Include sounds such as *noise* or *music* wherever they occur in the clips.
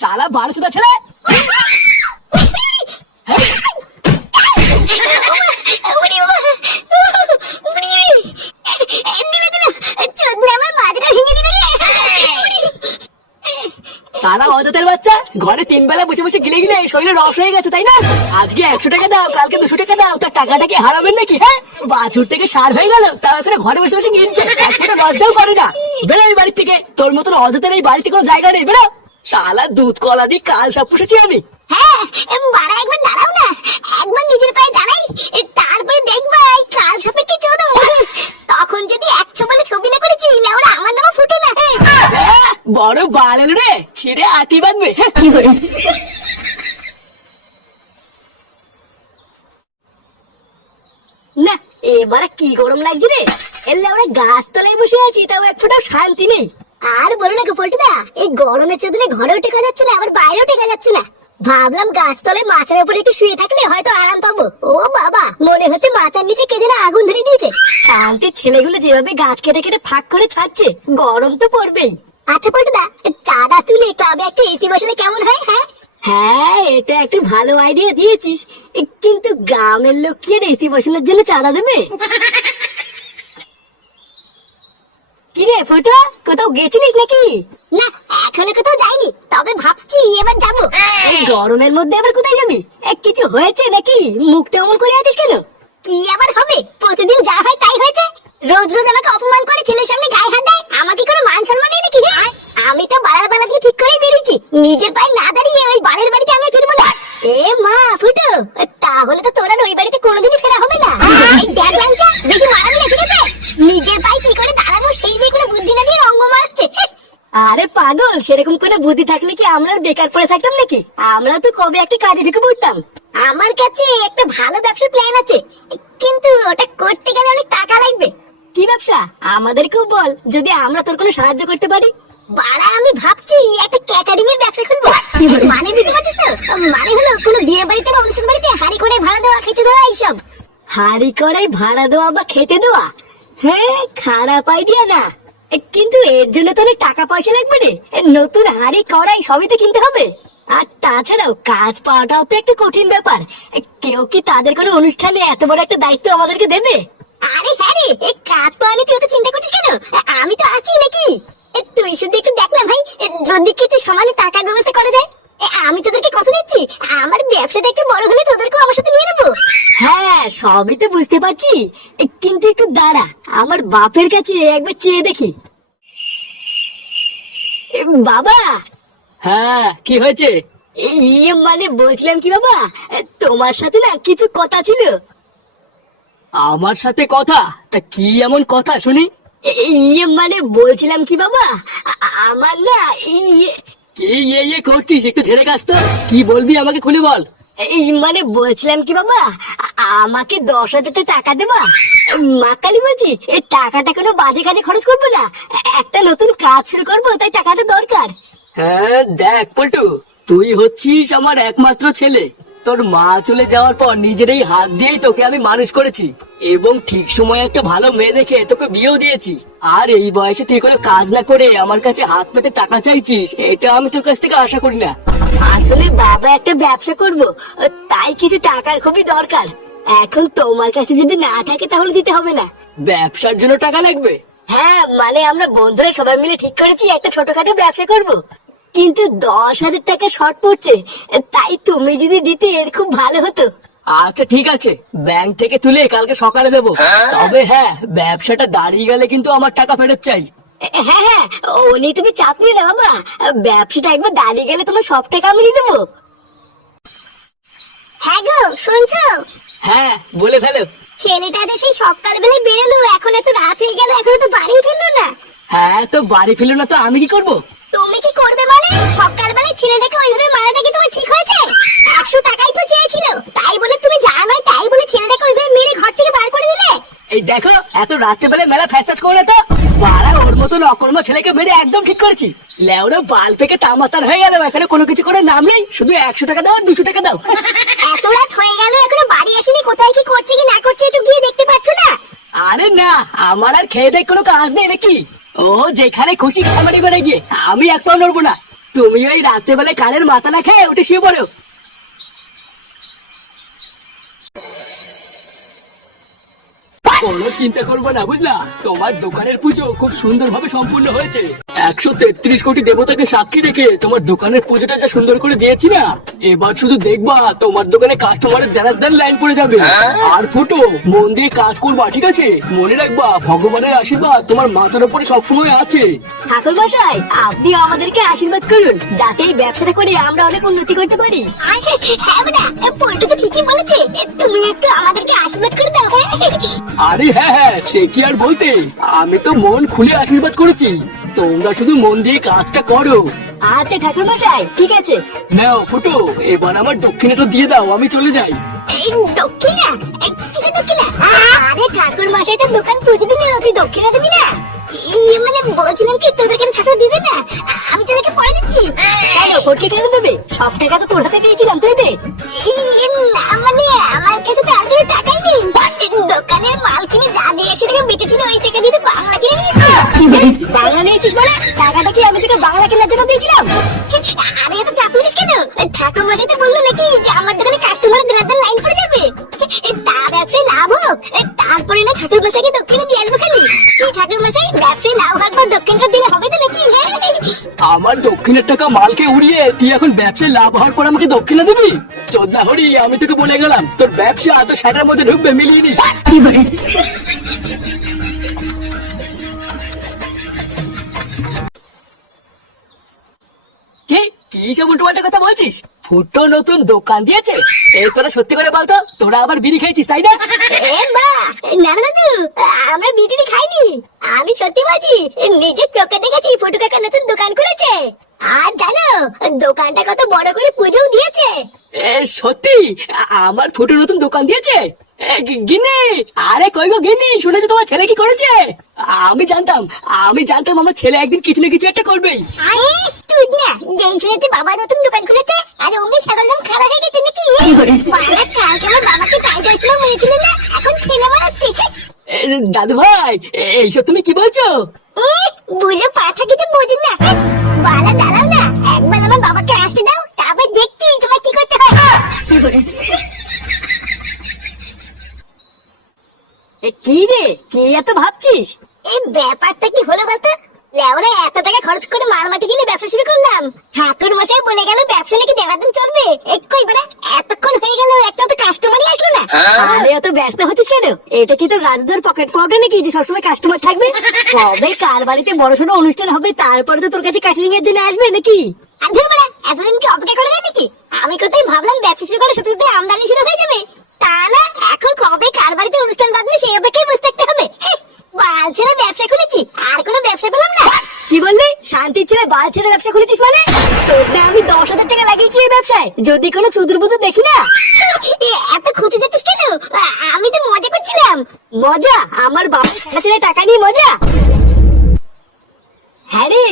শালা বারো চোদা ছেলে বাচ্চা, ঘরে তিন বেলা বসে বসে গিলে গিলে শরীরে রস হয়ে গেছে, তাই না? আজকে একশো টাকা দাও, কালকে দুশো টাকা দাও তার টাকাটা কি হারাবেন নাকি হ্যাঁ? বাছুর থেকে সার হয়ে গেল, তারা করে ঘরে বসে বসে গিলছে একটা লজ্জাও করে না। বেরো এই বাড়ির থেকে, তোর মতন অযথের এই বাড়িতে কোনো জায়গা নেই, বেরো। শালা দুধ কলা দিয়ে কাল সব পুষেছি আমি। হ্যাঁ বাড়া একবার দাঁড়াও না। একবার নিজের পায়ে দাঁড়াই তারপরে দেখবা এই কাল সাপের কি চোদন তখন যদি একশো বলে ছবি না করেছি ওরা আমার নামও ফুটে না। হ্যাঁ, বড় বালেন রে ছিঁড়ে আটি বাঁধবে। হ্যাঁ। না এবারে কি গরম লাগছে রে? এলে আমরা গাছ তলায় বসে আছি তাও এক ফোঁটাও শান্তি নেই। আর বলো না গোপল্টুদা এই গরমের চোদনে ঘরেও টেকা যাচ্ছে না, আবার বাইরেও টেকা যাচ্ছে না। ভাবলাম গাছতলায় মাচার উপরে একটু শুয়ে থাকলে হয়তো আরাম পাবো। ও বাবা, মনে হচ্ছে মাচার নিচে কে যেন আগুন ধরে দিয়েছে। শান্তির ছেলেগুলো যেভাবে গাছ কেটে কেটে ফাঁক করে ছাড়ছে, গরম তো পড়বেই। আচ্ছা পল্টুদা, চাঁদা তুলে ক্লাবে একটা এসি বসালে কেমন হয় হ্যাঁ? হ্যাঁ এটা একটু ভালো আইডিয়া দিয়েছিস। কিন্তু গ্রামের লোক কি এসি বসানোর জন্য চাঁদা দেবে? কি রে ফুটো কোথাও গেছিলিস নাকি? না এখনও কোথাও যাইনি তবে ভাবছি এবার যাব। এই গরমের মধ্যে আবার কোথায় যাবি? এ, কিছু হয়েছে নাকি? মুখটা অমন করে আছিস কেন? কি আবার হবে? প্রতিদিন যা হয় তাই হয়েছে। রোজ রোজ আমাকে অপমান করে ছেলের সামনে গায়ে হাত দেয়। আমাকে কোনো মান সম্মান নেই নাকি? আমি তো বাড়ার বেলা থেকে ঠিক করেই বেরিয়েছি। নিজের পায়ে না দাঁড়িয়ে ওই বাড়ির বাড়িতে আমি ফিরবো না। এ মা ফুটো তাহলে তো তোরা ওই বাড়িতে কোনোদিনই ফেরা হবে না। এই দেখ বেশি মারাবি না ঠিক আছে নিজের পায়ে আরে পাগল সেরকম কোনো বুদ্ধি থাকলে কি আমরা বেকার পড়ে থাকতাম নাকি? আমরা তো কবে একটা কাজে ঢুকে পড়তাম। আমার কাছে একটা ভালো ব্যবসার প্ল্যান আছে। কিন্তু ওটা করতে গেলে অনেক টাকা লাগবে। কি ব্যবসা? আমাদেরকেও বল যদি আমরা তোর কোনো সাহায্য করতে পারি। বাড়া আমি ভাবছি একটা ক্যাটারিং এর ব্যবসা খুলবো। মানে বুঝতে পারছিস তো? মানে হলো কোনো বিয়ে বাড়িতে বা অনুষ্ঠান বাড়িতে হাড়ি করে ভাড়া দেওয়া খেতে দেওয়া এইসব। হাড়ি করে ভাড়া দেওয়া বা খেতে দেওয়া? হ্যাঁ খারাপ আইডিয়া না। কিন্তু এর জন্য তো অনেক টাকা পয়সা লাগবে রে। নতুন হাড়ি, কড়াই সবই তো কিনতে হবে। আর তাছাড়াও কাজ পাওয়াটাও তো একটা কঠিন ব্যাপার। কেউ কি তাদের কোনো অনুষ্ঠানে এত বড় একটা দায়িত্ব আমাদেরকে দেবে? আরে হ্যাঁ এই কাজ পাওয়া নিয়ে তুই তো চিন্তা করছিস কেন? আমি তো আছি নাকি? তুই শুধু একটু দেখ না ভাই যদি কিছু সমানে টাকার ব্যবস্থা করে দেয় আমি তোদেরকে কথা দিচ্ছি। আমার ব্যবসাটা একটু বড় হলে তোদেরকেও আমার সাথে নিয়ে নেব। হ্যাঁ সবই তো বুঝতে পারছি। কিন্তু একটু দাঁড়া আমার বাপের কাছে একবার চেয়ে দেখি। বাবা! হ্যাঁ কি হয়েছে? এই ইয়ে মানে বলছিলাম কি বাবা? তোমার সাথে না কিছু কথা ছিল। আমার সাথে কথা? তা কি এমন কথা শুনি? ইয়ে মানে বলছিলাম কি বাবা? আমার না ইয়ে কি? ইয়ে ইয়ে করছিস? একটু ঝেড়ে কাজ তো। কি বলবি আমাকে খুলে বল। এই মানে বলছিলাম কি বাবা আমাকে দশ হাজার টাকা দেবা? মা কালী বলছি এই টাকাটা কোনো বাজে কাজে খরচ করব না। একটা নতুন কাজ শুরু করব তাই টাকাটা দরকার। হ্যাঁ দেখ পল্টু তুই হচ্ছিস আমার একমাত্র ছেলে। তোর মা চলে যাওয়ার পর নিজের এই হাত দিয়েই তোকে আমি মানুষ করেছি। এবং ঠিক সময় একটা ভালো মেয়ে দেখে তোকে বিয়েও দিয়েছি। আর এই বয়সে তুই কোনো কাজ না করে আমার কাছে হাত পেতে টাকা চাইছিস এটা আমি তোর কাছ থেকে আশা করি না। আসলে বাবা একটা ব্যবসা করব তাই কিছু টাকার খুবই দরকার। এখন তোমার কাছে যদি না থাকে তাহলে দিতে হবে না। ব্যবসার জন্য টাকা লাগবে? হ্যাঁ মানে আমরা বন্ধুরা সবাই মিলে ঠিক করেছি একটা ছোটখাটো ব্যবসা করব। কিন্তু দশ হাজার টাকা শর্ট পড়ছে। তাই তুমি যদি দিতে এর খুব ভালো হতো। আচ্ছা ঠিক আছে। ব্যাংক থেকে তুলে কালকে সকালে দেবো। তবে হ্যাঁ ব্যবসাটা দাঁড়িয়ে গেলে কিন্তু আমার টাকা ফেরত চাই। হ্যাঁ হ্যাঁ ও নিয়ে তুমি চাপ নিয়ে না বাবা। ব্যবসাটা একবার দাঁড়িয়ে গেলে তোমার সব টাকা আমি দিয়ে দেবো। হ্যাঁ গো শুনছো? হ্যাঁ বলে ফেলো। ছেলেটা যে সেই সকালবেলায় বেরোলো এখন এত রাত হয়ে গেল এখনও তো বাড়ি ফিরলো না। হ্যাঁ তো বাড়ি ফেলো না তো আমি কি করব? তুমি কি করবে মানে? সকালবেলায় ছেলেটাকে ওইভাবে মারাটা কি তোমার ঠিক হয়েছে? একশো টাকাই তো চেয়েছিল। তাই বলে তুমি যা নয় তাই বলে ছেলেটাকে ওইভাবে মেরে ঘর থেকে বার করে দিলে? এই দেখো এত রাত্রেবেলা মেলা ফ্যাস করে তো? পাড়া ওর মতন অকর্মা ছেলেকে মেরে একদম ঠিক করেছি। লেওরা বাল পেকে তামাতার হয়ে গেল এখানে কোনো কিছু করার নাম নেই। শুধু একশো টাকা দাও আর দুশো টাকা দাও। এত রাত হয়ে গেল এখনও বাড়ি আসেনি কোথায় কি করছে কি না করছে একটু গিয়ে দেখতে পাচ্ছ না? আরে না আমার আর খেয়ে দেয় কোনো কাজ নেই নাকি? ও, যেখানে খুশি খামারি বেড়ে গিয়ে। আমি একটাও নড়বো না। তুমি ওই রাত্রেবেলায় কানের মাথা না খেয়ে উঠে শুয়ে পড়ো। কোনো চিন্তা করব না বুঝলা তোমার দোকানের পুজো খুব সুন্দর ভাবে সম্পূর্ণ হয়েছে একশো তেত্রিশ কোটি দেবতাকে সাক্ষী রেখে তোমার দোকানের পুজোটা যা সুন্দর করে দিয়েছি না এবার শুধু দেখবা তোমার দোকানে কাস্টমারের দেড়ার দেড় লাইন পড়ে যাবে আর ফুটো মন দিয়ে কাজ করবা ঠিক আছে মনে রাখবা ভগবানের আশীর্বাদ তোমার মাথার উপরে সবসময় আছে ঠাকুর মশাই আপনি আমাদেরকে আশীর্বাদ করুন যাতে এই ব্যবসাটা করে আমরা অনেক উন্নতি করতে পারি হ্যাঁ আরে হ্যাঁ হ্যাঁ সে কি আর বলতে? আমি তো মন খুলে আশীর্বাদ করেছি। তোমরা শুধু মন দিয়ে কাজটা করো। আচ্ছা ঠাকুর মশাই ঠিক আছে। নাও ফুটো এবার আমার দক্ষিণাটা দিয়ে দাও আমি চলে যাই। এই দক্ষিণা এই কিসের দক্ষিণা? আরে ঠাকুর মশাই তো দোকান পুজো দিলে তুই দক্ষিণা দিবি না? মানে বলছিলাম কি তোদেরকে ঠাকুর দিবে না? আমি তোদেরকে পরে দিচ্ছি। কেন ফটকে কেন দেবে? সব টাকা তো তোর হাতে দিয়েছিলাম তুই দে দোকানের মাল কিনে যা দিয়েছি টাকা বেঁচেছিল ওই টাকা দিয়ে বাংলা কিনে নিয়েছি। বাংলা? নিয়েছিস মানে? টাকাটা কি আমি তোকে বাংলা কেনার জন্য দিয়েছিলাম? আরে এত চাপ নিস কেন? ঠাকুর মশাই তো বলল নাকি যে আমার দোকানে কাস্টমারের দিনের লাইন পড়ে যাবে। তার ব্যবসায় লাভ হোক তারপরে না ঠাকুর মশাইকে দক্ষিণে দিয়ে আসব খালি। কি ঠাকুর মশাই ব্যবসায় লাভ হওয়ার পর দক্ষিণটা দিলে হবে তো আমার দক্ষিণের টাকা মালকে উড়িয়ে তুই এখন ব্যবসায় লাভ হওয়ার পর আমাকে দক্ষিণা দিবি? চোদ্দা হরি আমি তোকে বলে গেলাম, তোর ব্যবসা তো সেটার মধ্যে ঢুকবে, মিলিয়ে নিস। কি? কি সব কথা বলছিস? ফুটো নতুন দোকান দিয়েছে। এই তোরা সত্যি করে বলতো, তোরা আবার বিড়ি খেয়েছিস, তাই না? না না আমরা বিটিনি খাইনি। আমি সত্যি বলছি নিজের চোখে দেখেছি ফুটু কাকা নতুন দোকান খুলেছে। আর জানো দোকানটা কত বড় করে পুজোও দিয়েছে। সত্যি? আমার ফুটো নতুন দোকান দিয়েছে? এ, গি- গিন্নি? আরে কই গো গিন্নি শুনেছো তোমার ছেলে কি করেছে? আমি জানতাম আমি জানতাম আমার ছেলে একদিন কিছু না কিছু একটা করবেই আরে তুই না যেই শুনেছি বাবা নতুন দোকান খুলেছে আর অমনি সরল দাম খারাপ হয়ে গেছে নাকি? দাদু ভাই এইসব তুমি কি বলছো? বুঝে পাঠা কিছু বোঝেন না। বালা চালাও না একবার আমার বাবাকে আসতে দাও তারপর দেখছি তোমার কি করতে হয়। কি রে কি এত ভাবছিস? এই ব্যাপারটা কি হলো বলতো? লেওরা এত টাকা খরচ করে মাল মাটি কিনে ব্যবসা শুরু করলাম। ঠাকুর মশাই বলে গেল ব্যবসা নাকি দেওয়ার দিন চলবে একই বেড়া এতক্ষণ হয়ে গেল একটা তো কাস্টমারই আসলো না আরে এত ব্যস্ত হচ্ছিস কেন? এটা কি তোর রাজদার পকেট পাউডার নাকি যে সবসময় কাস্টমার থাকবে? কবে কার বাড়িতে বড় সড়ো অনুষ্ঠান হবে তারপরে তো তোর কাছে ক্যাটারিং এর জন্য আসবে নাকি? এতদিন কি অপেক্ষা করে নাকি আমি কোথায় ভাবলাম ব্যবসা শুরু করে আমদানি শুরু হয়ে যাবে? তা না, এখন কবে কার বাড়িতে অনুষ্ঠান বাঁধবে সেই অপেক্ষায় বসে থাকতে হবে। বাল ছেড়ে ব্যবসা খুলেছি, আর কোনো ব্যবসা পেলাম না। কি বললি? শান্তি ছেড়ে বাল ব্যবসা খুলেছিস মানে? আমি দশ হাজার টাকা লাগিয়েছি এই ব্যবসায়, যদি কোনো চুদুর বুদুর দেখি না। এত ক্ষতি দিচ্ছিস আমি তো মজা করছিলাম। মজা? আমার বাবার ছেড়ে টাকা নিয়ে মজা? হ্যাঁ রে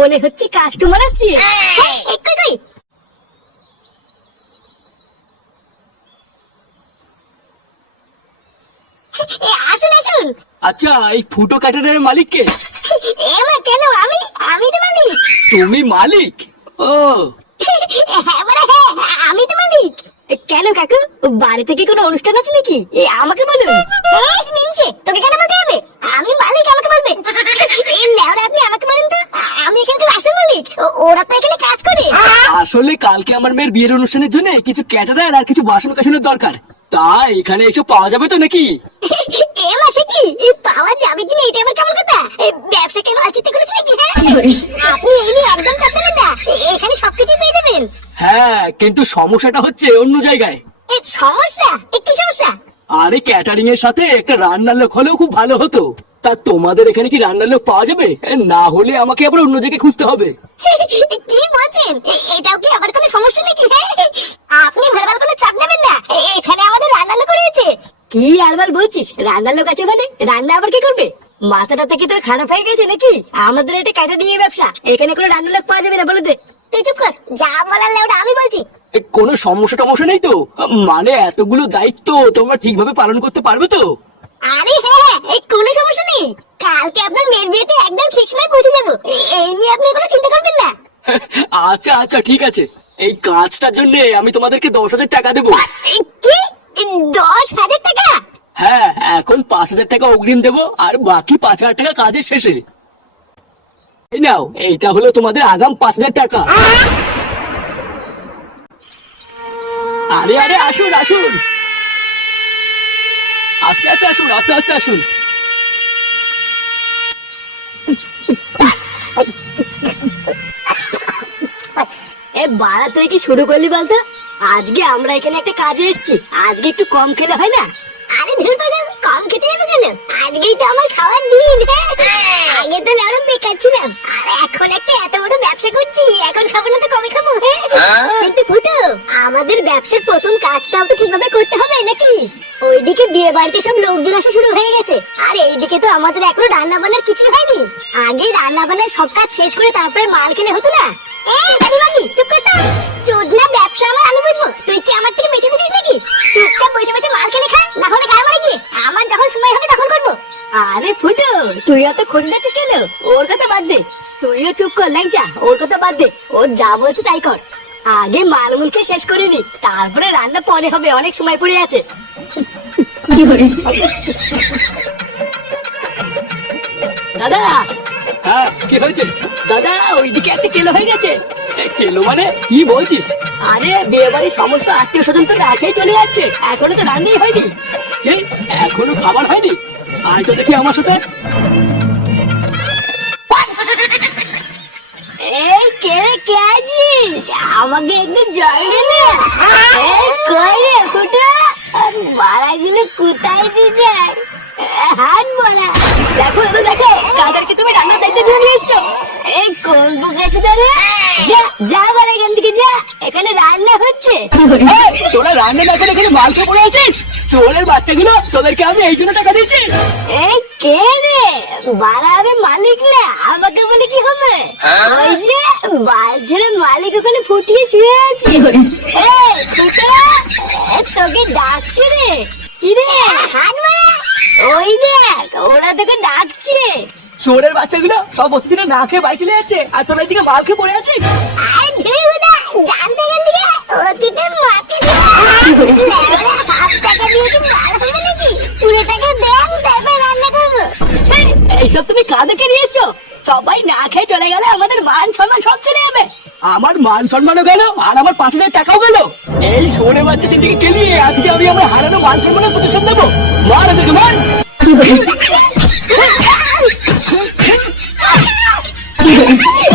মনে হচ্ছে কাস্টমার আসছে। হ্যাঁ, আসুন আসুন। আচ্ছা এই ফুটো ক্যাটারের মালিককে? এমা কেন? আমি আমি তো মালিক। তুমি মালিক? ও। হ্যাঁ হ্যাঁ আমি তো মালিক। কেন কাকু? বাড়ি থেকে কোনো অনুষ্ঠান আছে নাকি? এ আমাকে বলুন। মিনসে তোকে কেন বলতে হবে? আমি মালিক আমাকে বলবে। এই লেওরা আপনি আমাকে বলুন তো। আমি এখানকার আসল মালিক। ওরা তো এখানে কাজ করে। আসলে কালকে আমার মেয়ের বিয়ের অনুষ্ঠানের জন্য কিছু ক্যাটারার আর কিছু বাসন কাসনের দরকার। তাই এখানে এসব পাওয়া যাবে তো নাকি? এ মাসে কি? এ পাওয়া যাবে কিনা এটা আবার কেমন কথা? এ ব্যবসা কেন আলচিতে করেছে নাকি হ্যাঁ? আপনি এই নিয়ে একদম চাপ না। এ- এখানে সবকিছু পেয়ে যাবেন। হ্যাঁ কিন্তু সমস্যাটা হচ্ছে অন্য জায়গায়। সমস্যা? কি সমস্যা? আরে ক্যাটারিং এর সাথে একটা রান্নার লোক হলেও খুব ভালো হতো। তা তোমাদের এখানে কি রান্নার লোক পাওয়া যাবে? না হলে আমাকে আবার অন্য জায়গায় খুঁজতে হবে। *laughs* কি বলছেন? এটাও কি আবার কোনো সমস্যা নাকি? হ্যাঁ? *laughs* আপনি ভেরবাল কোনো চাপ নেবেন না। এখানে আমাদের রান্নার লোক রয়েছে। কি আরবার বলছিস? রান্নার লোক আছে মানে? রান্না আবার কি করবে? মাথাটা থেকে তোর খারাপ হয়ে গেছে নাকি? আমাদের এটা ক্যাটারিং এর ব্যবসা। এখানে কোনো রান্নার লোক পাওয়া যাবে না বলে দে। তুই চুপ কর যা বলার লেওটা আমি বলছি। কোনো সমস্যা টমস্যা নেই তো? মানে এতগুলো দায়িত্ব তোমরা ঠিকভাবে পালন করতে পারবে তো? আরে হ্যাঁ হ্যাঁ এই কোনো সমস্যা নেই। কালকে আপনার মেয়ের বিয়েতে একদম ঠিক সময় পৌঁছে যাব। এই নিয়ে আপনি কোনো চিন্তা করবেন না। আচ্ছা আচ্ছা ঠিক আছে। এই কাজটার জন্য আমি তোমাদেরকে দশ হাজার টাকা দেবো। কি? দশ হাজার টাকা? হ্যাঁ এখন পাঁচ হাজার টাকা অগ্রিম দেবো আর বাকি পাঁচ হাজার টাকা কাজের শেষে। এই নাও এইটা হলো তোমাদের আগাম পাঁচ হাজার টাকা। আরে আরে আসুন আসুন। আস্তে আস্তে আসুন আস্তে আস্তে আসুন। এ বাড়া তুই কি শুরু করলি বলতো? আজকে আমরা এখানে একটা কাজে এসেছি। আজকে একটু কম খেলে হয় না? ধুর পাগল কম খেতে যাবে কেন? আজকেই তো আমার খাওয়ার দিন। হ্যাঁ। আগে তো আরও বেকার ছিলাম। আর এখন একটা এত বড় ব্যবসা করছি এখন খাব না তো কমে খাব? হ্যাঁ? কিন্তু ফুটো আমাদের ব্যবসার প্রথম কাজটাও তো ঠিকভাবে করতে হবে নাকি? ওইদিকে বিয়ে বাড়িতে সব লোকজন আসা শুরু হয়ে গেছে। আর এইদিকে তো আমাদের এখনও রান্না বান্নার কিছু হয়নি। আগে রান্না বান্নার সব কাজ শেষ করে তারপরে মাল খেলে হতো না। এই চুপ কর তো। চোদনা ব্যবসা আমার আমি বুঝব। তুই কি আমার থেকে বেশি বুঝিস নাকি? চুপচাপ বসে বসে আরে ফুটো তুই এত খোঁজ যাচ্ছিস কেন? ওর কথা বাদ দে। তুইও চুপ কর ল্যাংচা ওর কথা বাদ দে। ওর যা বলছে তাই কর। আগে মালমুলকে শেষ করে নি তারপরে রান্না পরে হবে অনেক সময় পড়ে আছে। দাদা! হ্যাঁ কি হয়েছে? দাদা ওইদিকে একটা কেলো হয়ে গেছে। কেলো মানে? কি বলছিস? আরে বিয়ে বাড়ির সমস্ত আত্মীয় স্বজন তো না চলে যাচ্ছে। এখনও তো রান্নাই হয়নি। এখনও খাবার হয়নি? আয় তো দেখি আমার সাথে। এই কে রে কে আছিস? আমাকে একটু জল দে না। এই কই রে ফুটা মারা গেলে কোথায় দি যায় হাত বলা দেখো দেখো তুমি রান্নার দায়িত্ব দিয়ে নিয়ে এসছো? এই কোন বুকেছে ধরে। যা যা বলে এখান থেকে যা। এখানে রান্না হচ্ছে। তোরা রান্না না করে এখানে খেয়ে পড়ে আছিস? চোরের বাচ্চাগুলো তোদেরকে আমি এই জন্য টাকা দিচ্ছি। এই কে রে? বাড়া আমি মালিক না আমাকে বলে কি হবে? ওই যে বাল মালিক ওখানে ফুটিয়ে শুয়ে আছে। এই ফুটা তোকে ডাকছে রে। কি রে? হাত মারা। ওই দেখ ওরা তোকে ডাকছে। চোরের বাচ্চাগুলো সব অতিথিরা না খেয়ে বাড়ি চলে যাচ্ছে আর তোরা এদিকে মাল খেয়ে পড়ে আছিস আরে ধীরে জানতে জানতে গে অতীতের মাকে তুমি নিয়ে এসছো সবাই না খেয়ে চলে গেলে আমাদের মান সম্মান সব চলে যাবে। আমার মান সম্মানও গেল আর আমার পাঁচ হাজার টাকাও গেল। এই শোনে বাচ্চা তিনটিকে কেলিয়ে আজকে আমি আমার হারানো মান সম্মানের প্রতিশোধ দেবো মার ওদেরকে মার। কি *laughs*